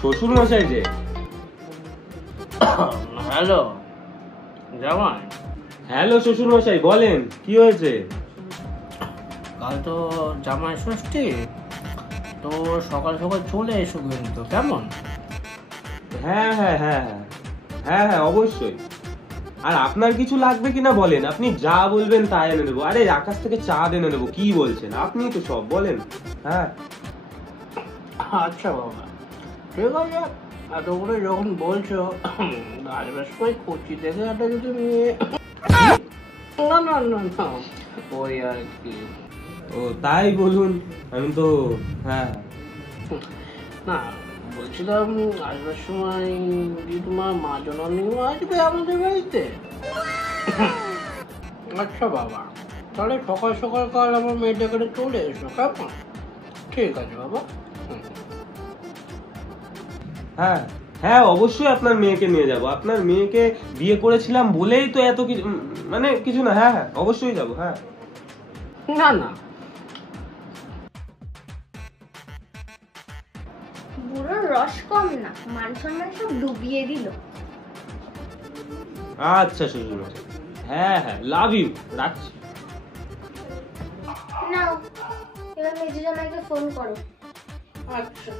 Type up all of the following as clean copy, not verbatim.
শ্বশুর মশাই যে। হ্যালো জামাই। হ্যালো শ্বশুর মশাই, বলেন কি হয়েছে? কাল তো জামাই ষষ্ঠী, তো সকাল সকাল চলে এসো কিন্তু, কেমন? হ্যাঁ হ্যাঁ হ্যাঁ হ্যাঁ হ্যাঁ হ্যাঁ অবশ্যই। আর আপনার কিছু লাগবে কিনা বলেন, আপনি যা বলবেন তাই এনে দেবো। আরে আকাশ থেকে চাঁদ এনে দেবো, কি বলছেন আপনি? তো সব বলেন। হ্যাঁ আচ্ছা বাবা, ঠিক আছে। এত করে যখন বলছো, আসবার সময় কচি থেকে একটা যদি মেয়ে, না না না না, ওই আর কি। ও তাই বলুন, আমি তো হ্যাঁ না বলছিলাম, আসবার সময় যদি তোমার মা জননীও আসবে আমাদের বাড়িতে। আচ্ছা বাবা, তাহলে সকাল সকাল কাল আমার মেয়েটাকে চলে এসো, কেমন? ঠিক আছে বাবা। হ্যাঁ হ্যাঁ অবশ্যই আপনার মেয়েকে নিয়ে যাব। আপনার মেয়েকে বিয়ে করেছিলাম বলেই তো এত কিছু, মানে কিছু না। হ্যাঁ হ্যাঁ অবশ্যই যাব। হ্যাঁ না না, বুড়োর রস কম না, মান সম্মান সব ডুবিয়ে দিল। আচ্ছা শ্বশুর মশাই, হ্যাঁ হ্যাঁ লাভ ইউ, রাখছি। নাও, এবার মেজো জামাইকে ফোন করো। আচ্ছা।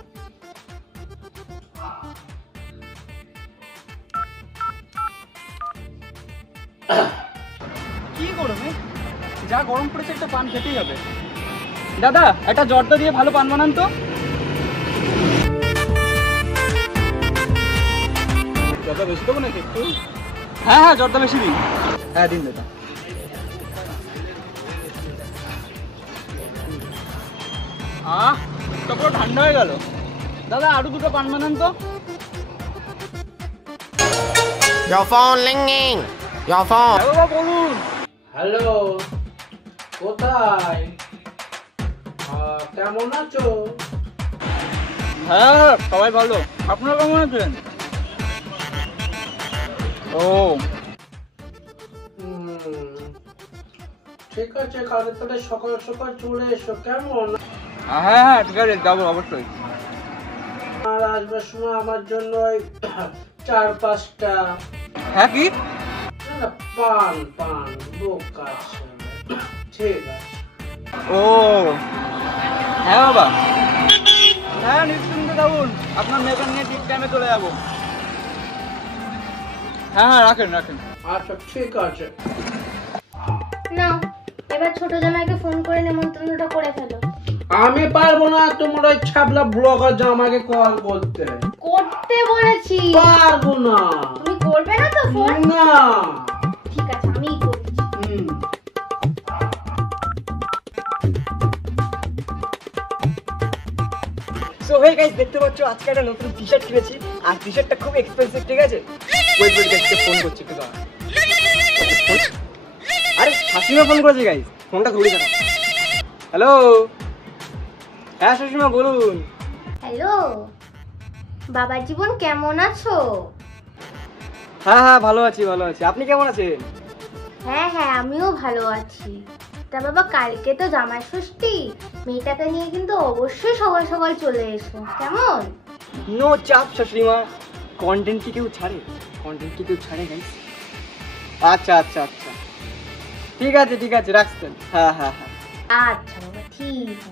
কি করবে? যা গরম পড়েছে একটা পান খেতেই হবে। দাদা একটা জর্দা দিয়ে ভালো পান বানান তো। জর্দা বেশি দেবো নাকি একটু? হ্যাঁ হ্যাঁ জর্দা বেশি দিন। হ্যাঁ দিন দাদা। তো পুরো ঠান্ডা হয়ে গেল। দাদা আরো দুটো পান বানান তো। Your phone ringing. Your phone. বাবা বলুন। হ্যালো, কোথায়? কেমন আছো? হ্যাঁ হ্যাঁ সবাই ভালো, আপনারা কেমন আছেন? ও ঠিক আছে, কালকে তাহলে সকাল সকাল চলে এসো, কেমন? হ্যাঁ হ্যাঁ ঠিক আছে, যাবো অবশ্যই। আর আসবার সময় আমার জন্য ওই 4-5টা, হ্যাঁ কি? না না, পান পান বোকা আছে। ঠিক আছে। ও হ্যাঁ বাবা, হ্যাঁ নিশ্চিন্তে থাকুন, আপনার মেয়েকে নিয়ে ঠিক টাইমে চলে যাবো। হ্যাঁ হ্যাঁ রাখেন রাখেন। আচ্ছা ঠিক আছে। নাও, এবার ছোট জামাইকে ফোন করে নেমন্তন্নটা করে ফেলো। আমি পারবো না তোমার ওই ছাবলা ব্লগার জামাকে কল করতে। করতে বলেছি। পারবো না। তুমি করবে না তো ফোন? না। ঠিক আছে, আমিই করছি। সো হে গাইস, দেখতে পাচ্ছ আজকে একটা নতুন টি-শার্ট কিনেছি, আর টি-শার্টটা খুব এক্সপেন্সিভ, ঠিক আছে? ওয়েট ওয়েট গাইস, ফোন করছি একটু দাঁড়ান। আরে শাশুড়িমা ফোন করেছে গাইস, ফোনটা ধরে দাঁড়ান। হ্যালো, হ্যাঁ শাশুড়িমা বলুন। হ্যালো, বাবার জীবন কেমন আছো? হ্যাঁ হ্যাঁ ভালো আছি ভালো আছি, আপনি কেমন আছেন? হ্যাঁ হ্যাঁ আমিও ভালো আছি। তা বাবা, কালকে তো জামাই ষষ্ঠী, মেয়েটাকে নিয়ে কিন্তু অবশ্যই সকাল সকাল চলে এসো, কেমন? নো চাপ শাশুড়িমা, কন্টেন্ট কি কেউ ছাড়ে? কন্টেন্ট কি কেউ ছাড়ে গাইস? আচ্ছা আচ্ছা আচ্ছা ঠিক আছে রাখছেন। হ্যাঁ হ্যাঁ হ্যাঁ আচ্ছা বাবা, ঠিক আছে।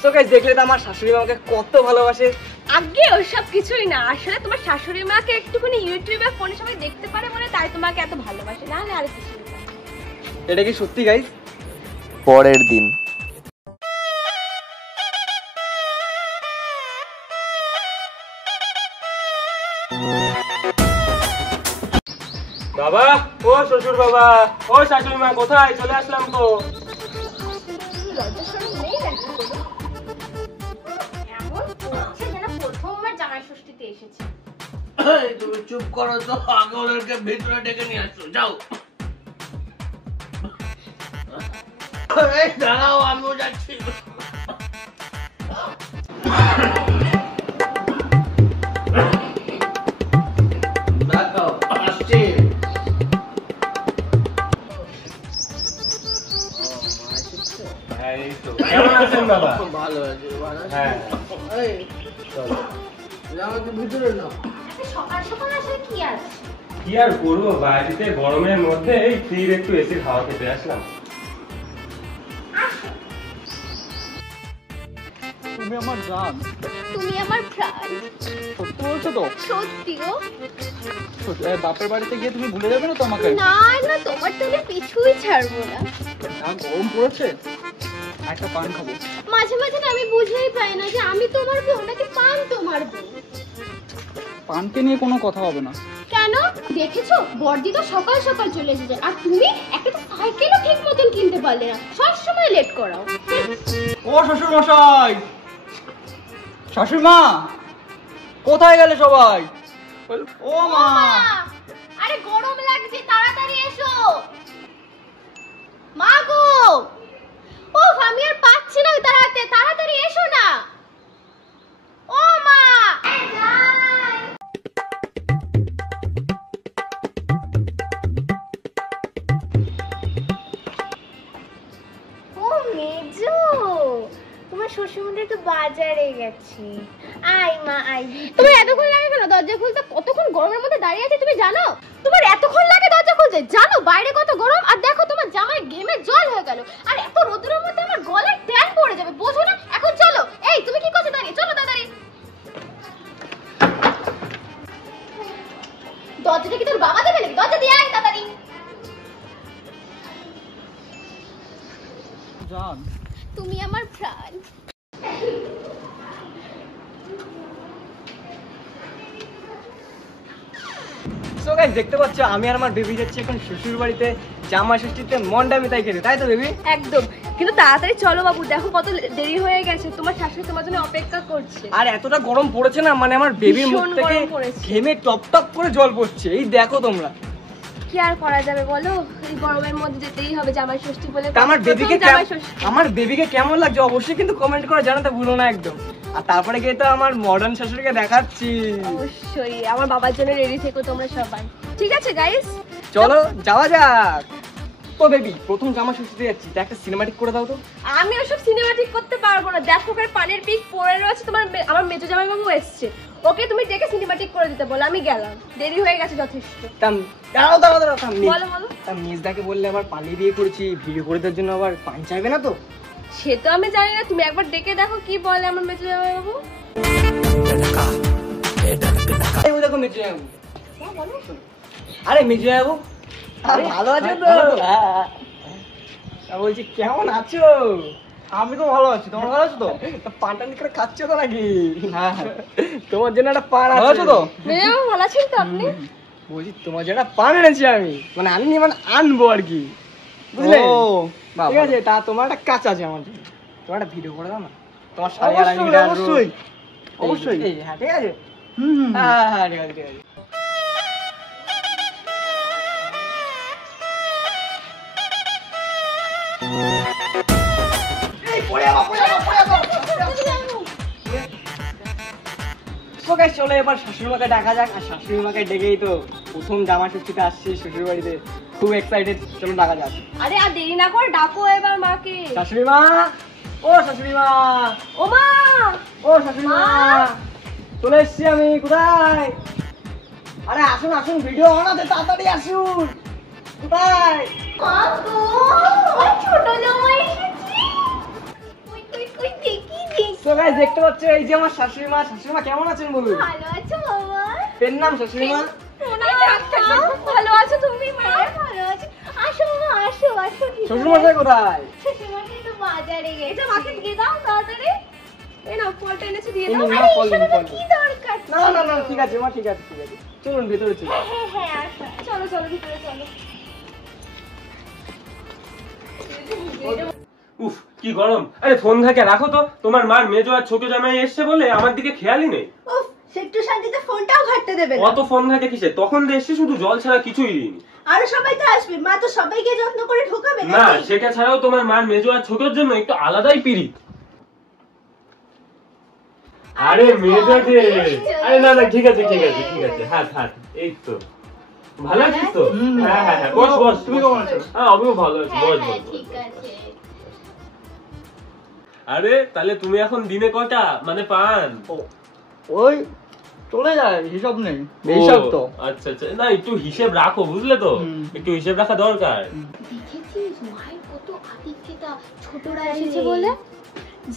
সো গাইস, দেখলে তো আমার শাশুড়ি মা আমাকে কত ভালোবাসে। আগে ওসব কিছুই না, আসলে তোমার শাশুড়ি মাকে একটুখানি ইউটিউবে ফোনে সবাই দেখতে পারে বলে তাই তোমাকে এত ভালোবাসে, না হলে আর কিছু না। এটা কি সত্যি গাইস? পরের দিন। বাবা, ও শ্বশুর বাবা, ও শাশুড়ি মা, কোথায়? চলে আসলাম তো। লজ্জা শরম নেই নাকি কোনো? এমন করছে যেন প্রথমবার জামাই ষষ্ঠীতে এসেছে। তুমি চুপ করো তো, আগে ওদেরকে ভিতরে ডেকে নিয়ে আসো, যাও। এই দাঁড়াও, আমিও যাচ্ছি। দেখাও, আসছি। এই তো, কেমন আছেন বাবা? ভালো আছি, ভালো আছি। হ্যাঁ এই, চলো। আমাকে ভিতরে নাও। সকাল সকাল আসলে কি আছে? কি আর করবো, বাড়িতে গরমের মধ্যে এই ফ্রির একটু এসির হাওয়া খেতে আসলাম। তুমি আমার জান, তুমি আমার প্রাণ। সত্যি বলছো তো? সত্যি গো। বাপের বাড়িতে গিয়ে তুমি ভুলে যাবে না তো আমাকে? না না, তোমার তাহলে পিছুই ছাড়বো না। গরম পড়েছে, একটা পান খাবো। মাঝে মাঝে না আমি বুঝেই পাই না যে আমি তোমার বউ নাকি পান তোমার বউ। পানকে নিয়ে কোনো কথা হবে না। কেন? দেখেছো বর্দি তো সকাল সকাল চলে এসেছে, আর তুমি একটা তো সাইকেলও ঠিক মতন কিনতে পারলে না, সবসময় লেট করাও। ও শ্বশুর মশাই, শাশুড়ি মা, কোথায় গেলে সবাই? ও মা, আরে গরম লাগছে, তাড়াতাড়ি এসো। মা গো, ও আমি আর পাচ্ছি না, তাড়াতাড়ি এসো না। ও মা, ও মেজো, তোমার শ্বশুরমশাই তো বাজারে গেছে। আয় মা আয়। তোমার এতক্ষণ লাগে কেন দরজা খুলতে? কতক্ষণ গরমের মধ্যে দাঁড়িয়ে আছে তুমি জানো? তোমার এতক্ষণ লাগে দরজা খুলতে? জানো বাইরে কত গরম? আর দেখো তোমার জামায় ঘেমে জল হয়ে গেল, আর এত রোদের মধ্যে আমার গলায় ট্যান পড়ে যাবে, বোঝো না? এখন চলো। এই তুমি কি করছো দাঁড়িয়ে? চলো তাড়াতাড়ি। দরজাটা কি তোর বাবা দেবে নাকি? দরজা দিয়ে আয় তাড়াতাড়ি। জান, তুমি আমার প্রাণ। সো গাইস দেখতে পাচ্ছ আমি আর আমার বেবি যাচ্ছি এখন শ্বশুর বাড়িতে জামাই ষষ্ঠীতে মন্ডা মিঠাই খেতে, তাই তো বেবি? একদম, কিন্তু তাড়াতাড়ি চলো বাবু, দেখো কত দেরি হয়ে গেছে, তোমার শাশুড়ি তোমার জন্য অপেক্ষা করছে। আর এতটা গরম পড়েছে না, মানে আমার বেবির মুখ ভীষণ থেকে গরম পড়েছে। ঘেমে টপ টপ করে জল পড়ছে, এই দেখো তোমরা। কি আর করা যাবে বলো, এই গরমের মধ্যে যেতেই হবে, জামাই ষষ্ঠী বলে। তা আমার বেবিকে জামাই ষষ্ঠী। আমার বেবিকে কেমন লাগছে অবশ্যই কিন্তু কমেন্ট করে জানাতে ভুলো না একদম। আর তারপরে গিয়ে তো আমার মডার্ন শাশুড়িকে দেখাচ্ছি। অবশ্যই আমার বাবার জন্য রেডি থেকো তোমরা সবাই, ঠিক আছে গাইস? চলো যাওয়া যাক। তো বেবি প্রথম জামা ষষ্ঠীতে যাচ্ছি, তা একটা সিনেমাটিক করে দাও তো। আমি ওসব সিনেমাটিক করতে পারবো না, দেখো ওখানে পানের পিক পড়ে রয়েছে, আমার মেজো জামাই বাবু এসছে, ওকে তুমি ডেকে সিনেমাটিক করে দিতে বলো, আমি গেলাম, দেরি হয়ে গেছে যথেষ্ট। দাঁড়াও দাঁড়াও দাঁড়াও, বলো বলো। তা মিসদাকে বললে আবার পালিয়ে বিয়ে করেছি, ভিডিও করে দেওয়ার জন্য আবার পান চাইবে না তো? সে তো আমি জানি না, তুমি একবার ডেকে দেখো কি বলে আমার মেজো জামাই বাবু। এই ওই দেখো মিজু বাবু। আরে মিজু বাবু, আরে ভালো আছো তো? তা বলছি কেমন আছো? আমি তো ভালো আছি, তোমরা ভালো আছো তো? পানটা নিয়ে খাচ্ছ তো নাকি? হ্যাঁ তোমার জন্য একটা পান আছে। ভালো আছো তো? মেজো বাবু ভালো আছেন তো আপনি? বলছি তোমার জন্য একটা পান এনেছি আমি, মানে আনিনি মানে আনবো আর কি, বুঝলে? ঠিক আছে, তা তোমার একটা কাজ আছে আমার জন্য, তোমার একটা ভিডিও করে দাও না, তোমার শাড়ি আর আমি অবশ্যই অবশ্যই। হ্যাঁ ঠিক আছে, হ্যাঁ হ্যাঁ ঠিক আছে ঠিক আছে। চলো এবার শাশুড়ি মাকে ডাকা যাক, আর শাশুড়ি মাকে ডেকেই তো প্রথম জামা ষষ্ঠীতে আসছি শ্বশুর বাড়িতে, খুব এক্সাইটেড, চলো ডাকা যাক। আরে আর দেরি না করে ডাকো এবার মাকে। শাশুড়ি মা, ও শাশুড়ি মা, ও মা, ও শাশুড়ি মা, চলে এসছি আমি। কোথায়? আরে আসুন আসুন, ভিডিও বানাতে তাড়াতাড়ি আসুন। কোথায়? বাবু, ওই ছোট জামাই এসেছে। কই দেখি দেখি। তো গাইস দেখতে পাচ্ছ এই যে আমার শাশুড়ি মা। শাশুড়ি মা কেমন আছেন বলুন? ভালো আছো বাবা? পেন নাম শাশুড়ি মা? ভালো আছো তুমি মা? ভালো আছি। আসো বাবা, আসো আসো। শ্বশুর মশাই কোথায়? শ্বশুরমশাই তো বাজারে গেছে। এটা মাকে দিয়ে দাও তাড়াতাড়ি। এই নাও ফলটা এনেছি দিয়ে এই দাও। নিন, আরে ফল এসবের নিন, ফল কি নিন। দরকার? না না না ঠিক আছে মা, ঠিক আছে ঠিক আছে, চলুন ভেতরে চলুন। হ্যাঁ হ্যাঁ আসো। চলো চলো ভিতরে চলো। উফ কি গরম। আরে ফোন থাকে রাখো তো, তোমার মার মেজো আর ছোট জামাই এসছে বলে আমার দিকে খেয়ালই নেই। উফ, সে একটু শান্তিতে ফোনটাও ঘাটতে দেবে না। অত ফোন থাকে কিসে, তখন তো এসছে শুধু জল ছাড়া কিছুই দিইনি। আরো সবাই তো আসবে, মা তো সবাইকে যত্ন করে ঢোকাবে না নাকি? সেটা ছাড়াও তোমার মার মেজো আর ছোটর জন্য একটু আলাদাই পিরিত। আরে মেজো যে, আরে না না ঠিক আছে ঠিক আছে ঠিক আছে, হাত হাত, এই তো ভালো আছিস তো? হ্যাঁ হ্যাঁ হ্যাঁ, বস বস। তুমি কেমন আছো? হ্যাঁ আমিও ভালো আছি, বস বস। ঠিক আছে। আরে তাহলে তুমি এখন দিনে কটা মানে পান? ওই চলে যায়, হিসাব নেই, হিসাব তো। আচ্ছা আচ্ছা, না একটু হিসেব রাখো, বুঝলে তো, একটু হিসেব রাখা দরকার। দেখেছিস মায়ের কত আতিথ্যতা, ছোটরা এসেছে বলে।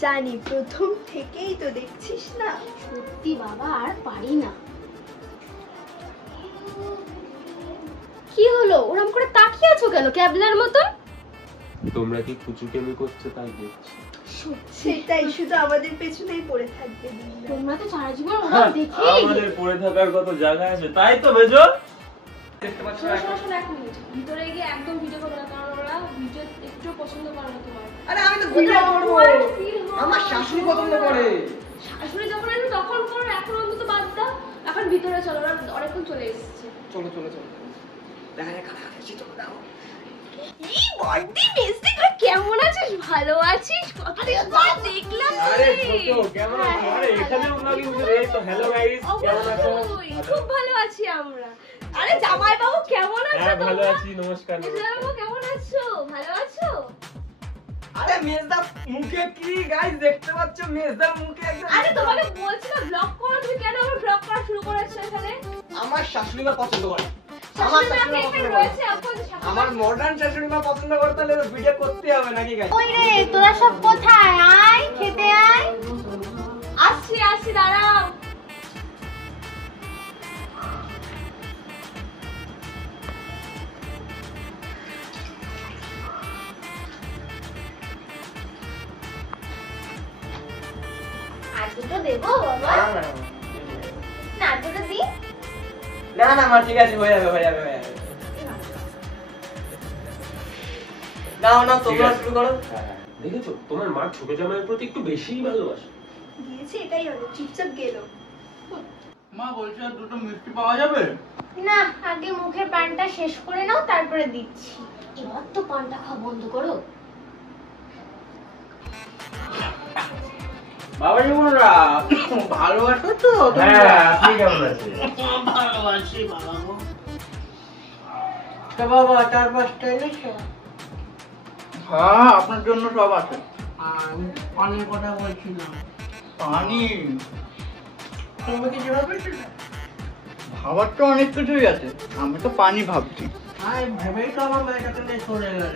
জানি, প্রথম থেকেই তো দেখছিস না। সত্যি বাবা আর পারি না। কি হলো, ওরম করে তাকিয়ে আছো কেন ক্যাবলার মতন? তোমরা কি কুচুকেমি করছো তাই দেখছি। সেটাই, শুধু আমাদের পেছনেই পড়ে থাকবে দিনরাত। তোমরা তো সারা জীবন ওরম দেখেই আমাদের পড়ে থাকার কত জায়গা আছে, তাই তো মেজো। দেখতে পাচ্ছ শোনো শোনো শোনো, এক মিনিট ভিতরে গিয়ে একদম ভিডিও করবে না, কারণ ওরা ভিডিও একটু পছন্দ করে না তোমার। আরে আমি তো ভিডিও করব, আমার শাশুড়ি পছন্দ করে। শাশুড়ি যখন আসবে তখন করো, এখন অন্তত বাদ দাও। এখন ভিতরে চলো, ওরা অনেকক্ষণ চলে এসেছে। চলো চলো চলো, দেখা যাক কারা আসছে, চলো দাও। এই বড়দি মিষ্টি, তুই কেমন আছিস? ভালো আছিস? কতদিন পর দেখলাম। আরে ছোট কেমন আছো? আরে এখানেও ব্লগিং করে, এই তো হ্যালো গাইস, কেমন আছো? অবশ্যই, খুব ভালো আছি আমরা। আরে জামাই বাবু কেমন আছো? হ্যাঁ ভালো আছি, নমস্কার। জামাই বাবু কেমন আছো? ভালো আছো? আরে মেজদা মুখে কি গাইস দেখতে পাচ্ছ, মেজদার মুখে একদম। আরে তোমাকে বলছিলাম ব্লগ করো, তুমি কেন আবার ব্লগ করা শুরু করেছো এখানে? আমার শাশুড়ি মা পছন্দ করে, আমার শাশুড়ি শাশুড়ি মা মা এখানে পছন্দ করে। রয়েছে, এখন শাশুড়ি মা- আমার মডার্ন শাশুড়ি মা পছন্দ করতে হলে ভিডিও করতে হবে নাকি গাইস? ওই রে, তোরা সব কোথায়? আয় খেতে আয়। আসছি আসছি, দাঁড়াও। আর দুটো দেবো বাবা? না আর দুটো দিই? না না মা, ঠিক আছে, হয়ে যাবে হয়ে যাবে হয়ে যাবে। নাও না, তোমরা শুরু করো। হ্যাঁ, দেখেছো তোমার মা ছোট জামাইয়ের প্রতি একটু বেশিই ভালোবাসে। দিয়েছে, এটাই হলো, চুপচাপ গেল। মা বলছে আর দুটো মিষ্টি পাওয়া যাবে? না, আগে মুখের পানটা শেষ করে নাও, তারপরে দিচ্ছি। এবার তো পানটা খাওয়া বন্ধ করো। বাবা জীবনরা ভালোবাসো তো হ্যাঁ, আপনি কেমন আছেন? ভালোবাসি বাবা গো। তা বাবা 4-5টা এনেছো? হ্যাঁ, আপনার জন্য সব আছে। আর পানির কথা বলছিলাম, পানি তুমি কিছু ভাবছিলে? ভাবার তো অনেক কিছুই আছে, আমি তো পানি ভাবছি। আরে ভেবেই তো আমার মেয়েটা থেকে সরে গেল।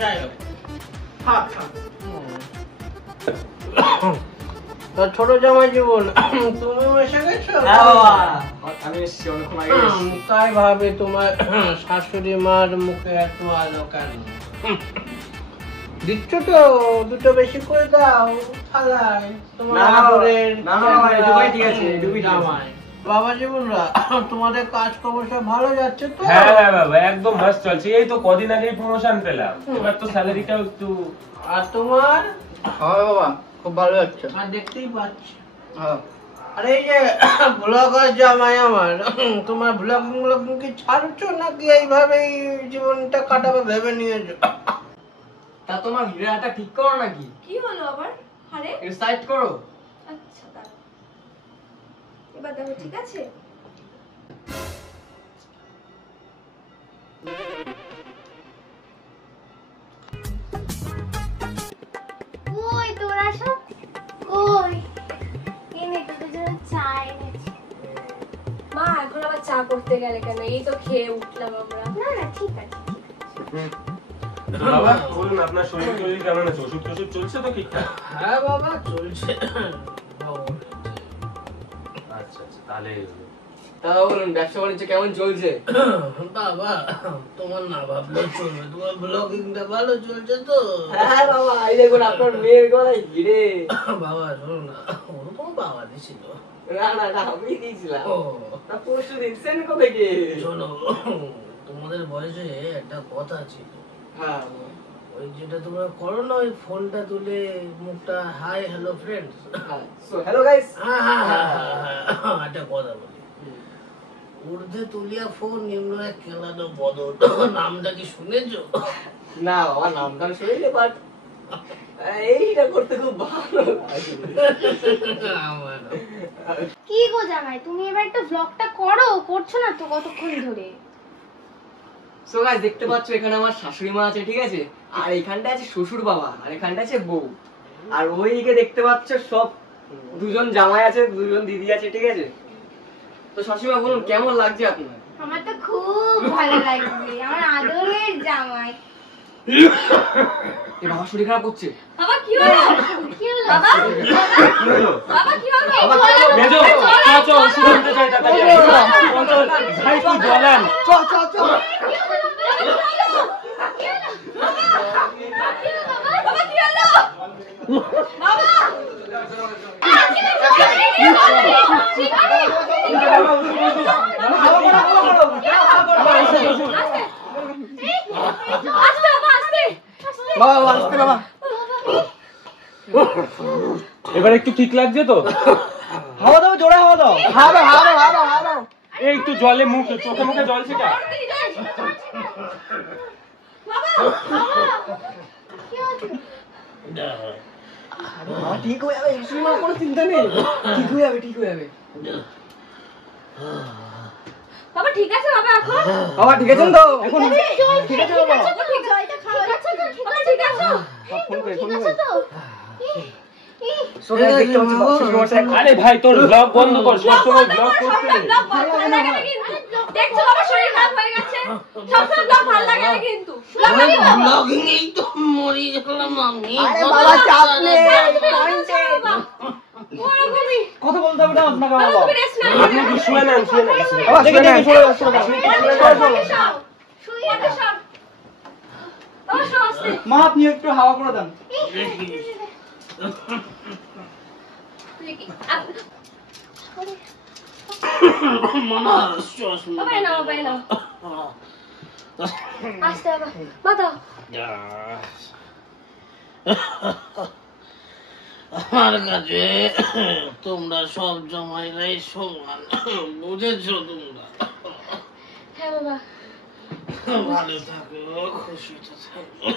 যাই হোক, তো ছোট জামাই জীবন, তুমি এসে গেছো? আমি এসেছি অনেকক্ষণ আগে এসেছি। তাই ভাবে তোমার শাশুড়ি মার মুখে এত আলো কেন? দিচ্ছ তো, দুটো বেশি করে দাও থালায়। তোমার না, না, আদরের না, না, বাবা, এটুকুই ঠিক আছে, এটুকুই ঠিক আছে। জামাই। বাবা জীবনরা, তোমাদের কাজ খবর সব ভালো যাচ্ছে তো? হ্যাঁ হ্যাঁ বাবা, একদম মাস্ট চলছে। এই তো কদিন আগেই প্রমোশন পেলাম, এবার তো স্যালারিটাও একটু। আর তোমার? হ্যাঁ বাবা, খুব ভালো যাচ্ছে। আর দেখতেই পাচ্ছি। হ্যাঁ। আরে এই যে ব্লগার জামাই আমার, তোমার ব্লগিং কি ছাড়ছো নাকি এইভাবেই জীবনটা কাটাবে ভেবে নিয়েছো? তা তোমার ভিডিওটা ঠিক করো নাকি? কি হলো আবার? আরে একটু সাইড করো। আচ্ছা, দাঁড়াও। এবার দেখো, ঠিক আছে? ওই তোরা সব ওই এনে তোদের জন্য চা এনেছি। মা এখন আবার চা করতে গেলে কেন? এই তো খেয়ে উঠলাম আমরা। না না, ঠিক আছে। বাবা বলুন, আপনার শরীর টরীর কেমন আছে? ওষুধ টষুধ চলছে তো ঠিকঠাক? হ্যাঁ বাবা, চলছে। আচ্ছা আচ্ছা, তাহলে তা বলুন, ব্যবসা বাণিজ্য কেমন চলছে? বাবা, তোমার না ভাবলে চলবে, তোমার ব্লগিংটা ভালো চলছে তো? হ্যাঁ বাবা, এই দেখুন আপনার মেয়ের গলায় হিরে। বাবা শোনো না, ওরকম বাবা দিছিল। না না না, আমি দিয়েছিলাম। ও তা পরশু দিন সেন্ড কোথেকে? শোনো, তোমাদের বয়সে একটা কথা ছিল, হ্যাঁ ওই যেটা তোমরা করো না, ওই ফোনটা তুলে মুখটা hi hello friends. So hello guys. একটা কথা বলি, ঊর্ধ্বে তুলিয়া ফোন নিম্ন এক কেলানো বদল, নামটা কি শুনেছো? না বাবা, নামটা শুনিনি, বাট এইটা করতে খুব ভালো লাগে। কি গো জামাই, তুমি এবার একটু ব্লগটা করো, করছো না তো কতক্ষণ ধরে? সো গাইস, দেখতে পাচ্ছ এখানে আমার শাশুড়ি মা আছে, ঠিক আছে, আর এখানটা আছে শ্বশুর বাবা, আর এখানটা আছে বউ, আর ওইদিকে দেখতে পাচ্ছ সব দুজন জামাই আছে, দুজন দিদি আছে, ঠিক আছে। তো শাশুড়ি মা বলুন কেমন লাগছে আপনার? আমার তো খুব ভালো লাগছে, আমার আদরের জামাই। এ বাবা শরীর খারাপ করছে। বাবা কি হলো? কি হলো? বাবা বাবা কি হলো? মেজো চল ওষুধ আনতে যাই তাড়াতাড়ি ভাই তুই জল আন চল চল চল। বাবা কি হলো? বাবা বাবা আসতে বাবা। এবার একটু ঠিক লাগছে তো? হাওয়া দাও, জোরে হাওয়া দাও। হাওয়া দাও হাওয়া দাও হাওয়া দাও হাওয়া দাও। এই একটু জলে মুখে চোখে মুখে জল ছিটা। বাবা ঠিক হয়ে যাবে, শাশুড়ি মা কোনো চিন্তা নেই, ঠিক হয়ে যাবে ঠিক হয়ে যাবে। বাবা ঠিক আছে বাবা এখন? বাবা ঠিক আছেন তো এখন? ঠিক আছে বাবা। ঠিক আছে ফোন করে ফোন করে। আরে ভাই তোর ব্লগ বন্ধ কর, সবসময় ব্লগ করতে নেই। দেখছো বাবা শরীর খারাপ হয়ে গেছে, সবসময় ব্লগ ভালো লাগে না কিন্তু। ব্লগিং এই তো মরি গেলাম আমি। আরে বাবা চাপ নেই, পয়েন্টে ওরকমই কথা বলতে হবে না আপনাকে বাবা। তুমি রেস্ট নাও। আপনি কি শুয়ে নেন শুয়ে নেন। বাবা দেখে দেখে চলে যাচ্ছে মা, আপনি একটু হাওয়া করে দেন। আস্তে বাবা মাথা আমার কাছে তোমরা সব জামাইরাই সমান, বুঝেছো তোমরা? হ্যাঁ বাবা ভালো থাকো, খুশিতে থাকো।